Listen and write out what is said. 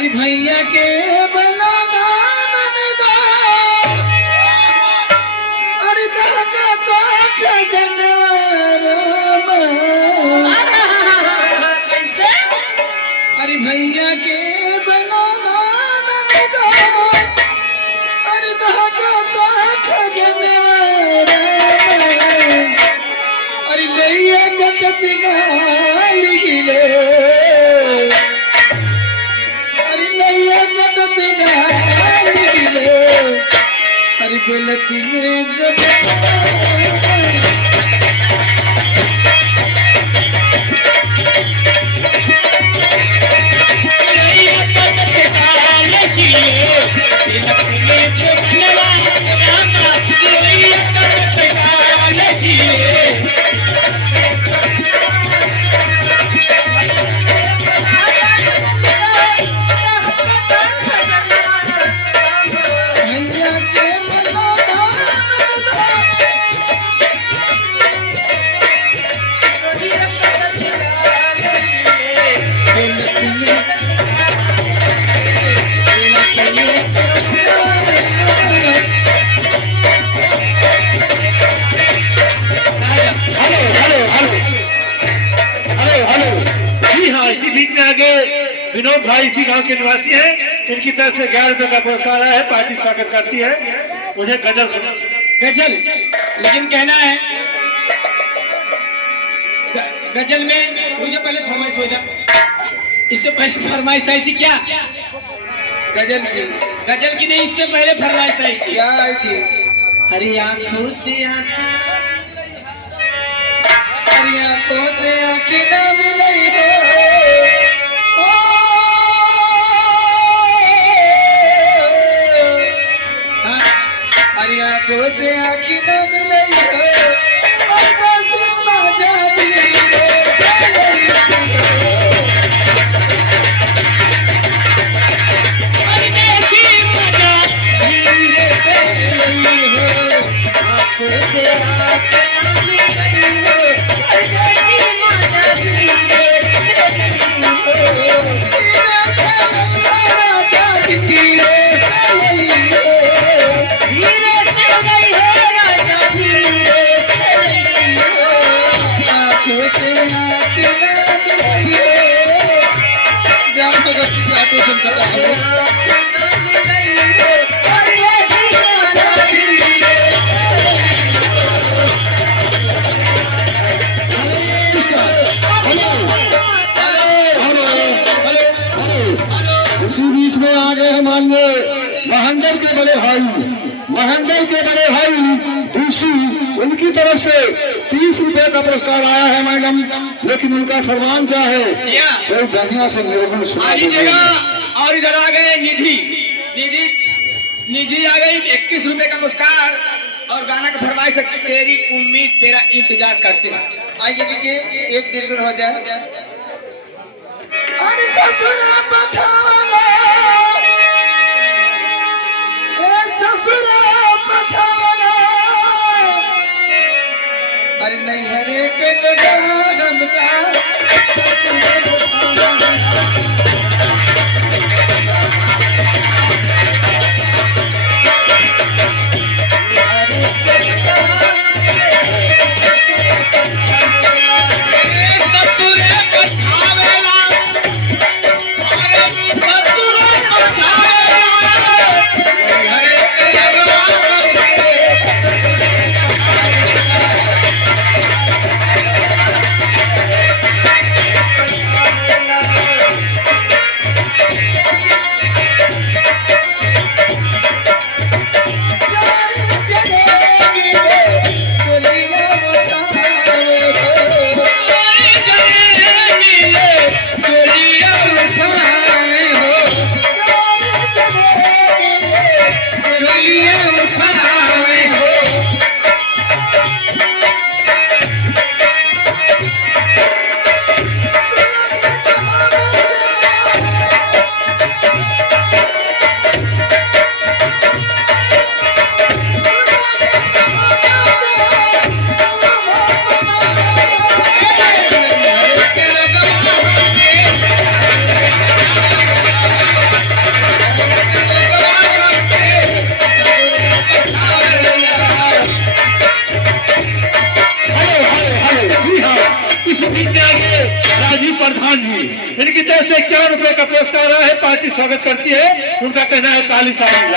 अरे भैया के बलाना ननदा अरे दागा ताख जनवारा कैसे? अरे भैया के बलाना ननदा अरे दागा ताख जनवारा अरे लैया जगत गाली गिले हरी बेलती में जब विनोद भाई इसी गांव के निवासी हैं। इनकी तरफ से 11 रुपए का पुरस्कार आया है। पार्टी स्वागत करती है। मुझे गजल सुना। गजल लेकिन कहना है गजल में मुझे पहले फरमाइश हो जा। इससे पहले फरमाइश आई थी क्या? गजल की नहीं, इससे पहले फरमाइश आई थी। क्या आई थी? हरी आंखों से आंखें हरी आंखों से आंखें न मिलाई हो हरी आंखों से आंखें न मिलाई हो आंखों से बाजा दी हो महंदर के बड़े भाई दूसरी उनकी तरफ से 30 रुपए का पुरस्कार आया है मैडम। लेकिन उनका फरमान क्या है? तो गंगा से निर्गुण सुना। और इधर आ गए निधि आ गई 21 रुपए का पुरस्कार और गाना का फरमाइश है तेरी उम्मीद तेरा इंतजार करते हैं। आइए दीजिए एक दिन हो जाए। अरे ससुरा पठावाला ससुरा पठावाला अरे नहीं हरे के गम का ससुरे पठावेला अरे विद्यार्थी राजीव प्रधान जी, इनकी तरफ से 51 रुपए का पुरस्कार है। पार्टी स्वागत करती है। उनका कहना है ताली सामने